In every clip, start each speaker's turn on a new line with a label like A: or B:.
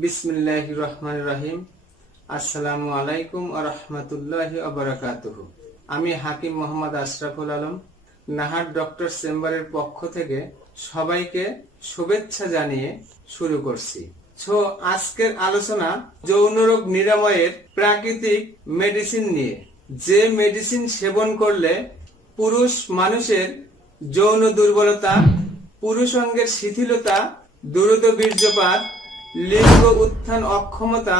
A: বিসমিল্লাহ রহমান রাহিম। আসসালামু আলাইকুম আ রহমতুল্লাহ আবরাকাতুহ আমি হাকিম মোহাম্মদ আশরাফুল আলম, নাহার ডক্টর চেম্বারের পক্ষ থেকে সবাইকে শুভেচ্ছা জানিয়ে শুরু করছি। সো, আজকের আলোচনা যৌন রোগ নিরাময়ের প্রাকৃতিক মেডিসিন নিয়ে। যে মেডিসিন সেবন করলে পুরুষ মানুষের যৌন দুর্বলতা, পুরুষ অঙ্গের শিথিলতা, দ্রুত বীর্যপাত লিঙ্গ উত্থান অক্ষমতা,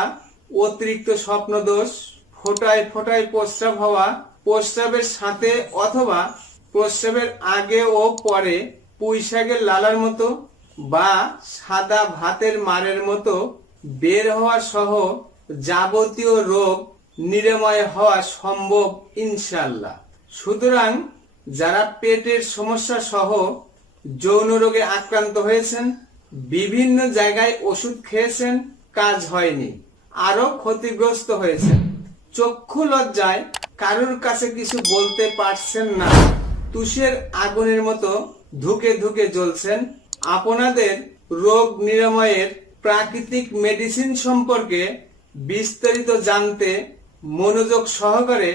A: অতিরিক্ত স্বপ্নদোষ, ফোটায় ফোটায় প্রস্রাব হওয়া, প্রস্রাবের সাথে অথবা প্রস্রাবের আগে ও পরে পুঁইশাকের লালার মতো বা সাদা ভাতের মারের মতো বের হওয়া সহ যাবতীয় রোগ নিরাময় হওয়া সম্ভব ইনশাল্লাহ সুতরাং যারা পেটের সমস্যা সহ যৌন রোগে আক্রান্ত হয়েছেন বিভিন্ন জায়গায় ওষুধ খেয়েছেন, কাজ হয়নি। আরও ক্ষতিগ্রস্ত হয়েছেন। চক্ষু লজ্জায় কারুর কাছে কিছু বলতে পারছেন না। তুষের আগুনের মতো ধুকে ধুকে জ্বলছেন। আপনাদের রোগ নিরাময়ের প্রাকৃতিক মেডিসিন সম্পর্কে বিস্তারিত জানতে মনোযোগ সহকারে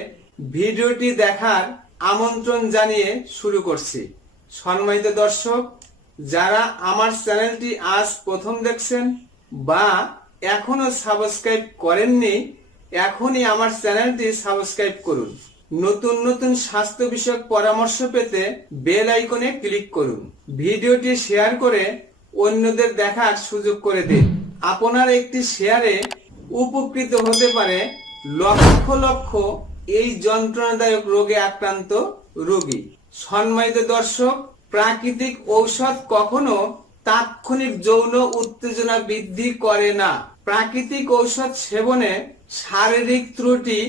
A: ভিডিওটি দেখার আমন্ত্রণ জানিয়ে শুরু করছি। সম্মানিত দর্শক যারা আমার চ্যানেলটি আজ প্রথম দেখছেন বা এখনও সাবস্ক্রাইব করেননি, এখনই আমার চ্যানেলটি সাবস্ক্রাইব করুন। নতুন নতুন স্বাস্থ্য বিষয়ক পরামর্শ পেতে বেল আইকনে ক্লিক করুন। ভিডিওটি শেয়ার করে অন্যদের দেখার সুযোগ করে দিন। আপনার একটি শেয়ারে উপকৃত হতে পারে লক্ষ লক্ষ এই যন্ত্রণাদায়ক রোগে আক্রান্ত রোগী। সম্মানিত দর্শক প্রাকৃতিক ঔষধ কখনো তাৎক্ষণিক যৌন উত্তেজনা বৃদ্ধি করে না। প্রাকৃতিক ঔষধ সেবনে শারীরিক ত্রুটি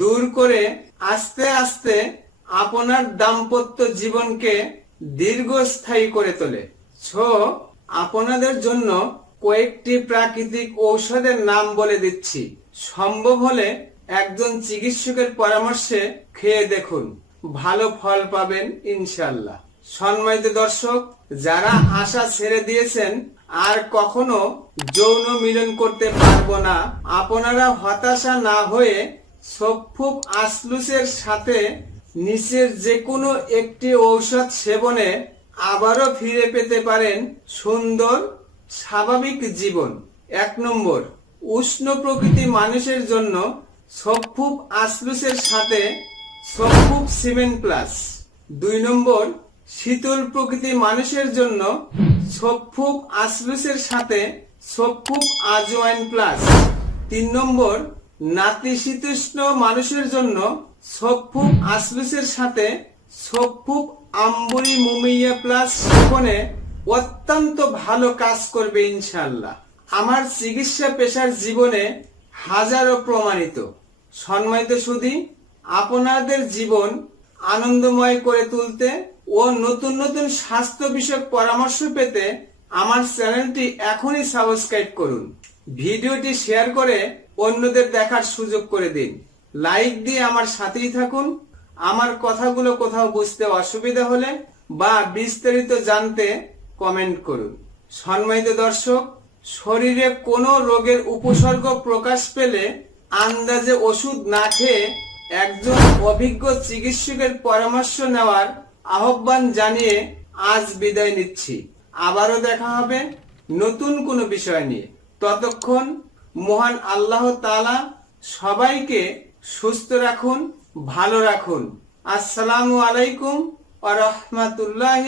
A: দূর করে আস্তে আস্তে আপনার দাম্পত্য জীবনকে দীর্ঘস্থায়ী করে তোলে। ছো, আপনাদের জন্য কয়েকটি প্রাকৃতিক ঔষধের নাম বলে দিচ্ছি। সম্ভব হলে একজন চিকিৎসকের পরামর্শে খেয়ে দেখুন। ভালো ফল পাবেন ইনশাল্লাহ সম্মানিত দর্শক, যারা আশা ছেড়ে দিয়েছেন, আর কখনো যৌন মিলন করতে পারব না, আপনারা হতাশা না হয়ে সফুক আসলুসের সাথে নিচের যে কোনো একটি ঔষধ সেবনে আবারও ফিরে পেতে পারেন সুন্দর, স্বাভাবিক জীবন। এক নম্বর, উষ্ণ প্রকৃতি মানুষের জন্য সফুক আসলুসের সাথে সফুক সিমেন্ট প্লাস। দুই নম্বর শীতল প্রকৃতি মানুষের জন্য সফুক আসলুসের সাথে সফুক আজওয়াইন প্লাস। তিন নম্বর নাতিশীতোষ্ণ মানুষের জন্য সফুক আসলুসের সাথে সফুক আম্বরি মুমিয়া প্লাস সেবনে অত্যন্ত ভালো কাজ করবে ইনশাল্লাহ আমার চিকিৎসা পেশার জীবনে হাজারো প্রমাণিত। সম্মানিত সুধী, আপনাদের জীবন আনন্দময় করে তুলতে ও নতুন নতুন স্বাস্থ্য বিষয়ক পরামর্শ পেতে আমার চ্যানেলটি এখনই সাবস্ক্রাইব করুন। ভিডিওটি শেয়ার করে অন্যদের দেখার সুযোগ করে দিন। লাইক দিয়ে আমার সাথেই থাকুন। আমার কথাগুলো কোথাও বুঝতে অসুবিধা হলে বা বিস্তারিত জানতে কমেন্ট করুন। সম্মানিত দর্শক, শরীরে কোনো রোগের উপসর্গ প্রকাশ পেলে আন্দাজে ওষুধ না খেয়ে একজন অভিজ্ঞ চিকিৎসকের পরামর্শ নেওয়ার আহ্বান জানিয়ে আজ বিদায় নিচ্ছি। আবারও দেখা হবে নতুন কোনো বিষয় নিয়ে। ততক্ষণ মহান আল্লাহ তালা সবাইকে সুস্থ রাখুন, ভালো রাখুন। আসসালামু আলাইকুম আ রহমতুল্লাহ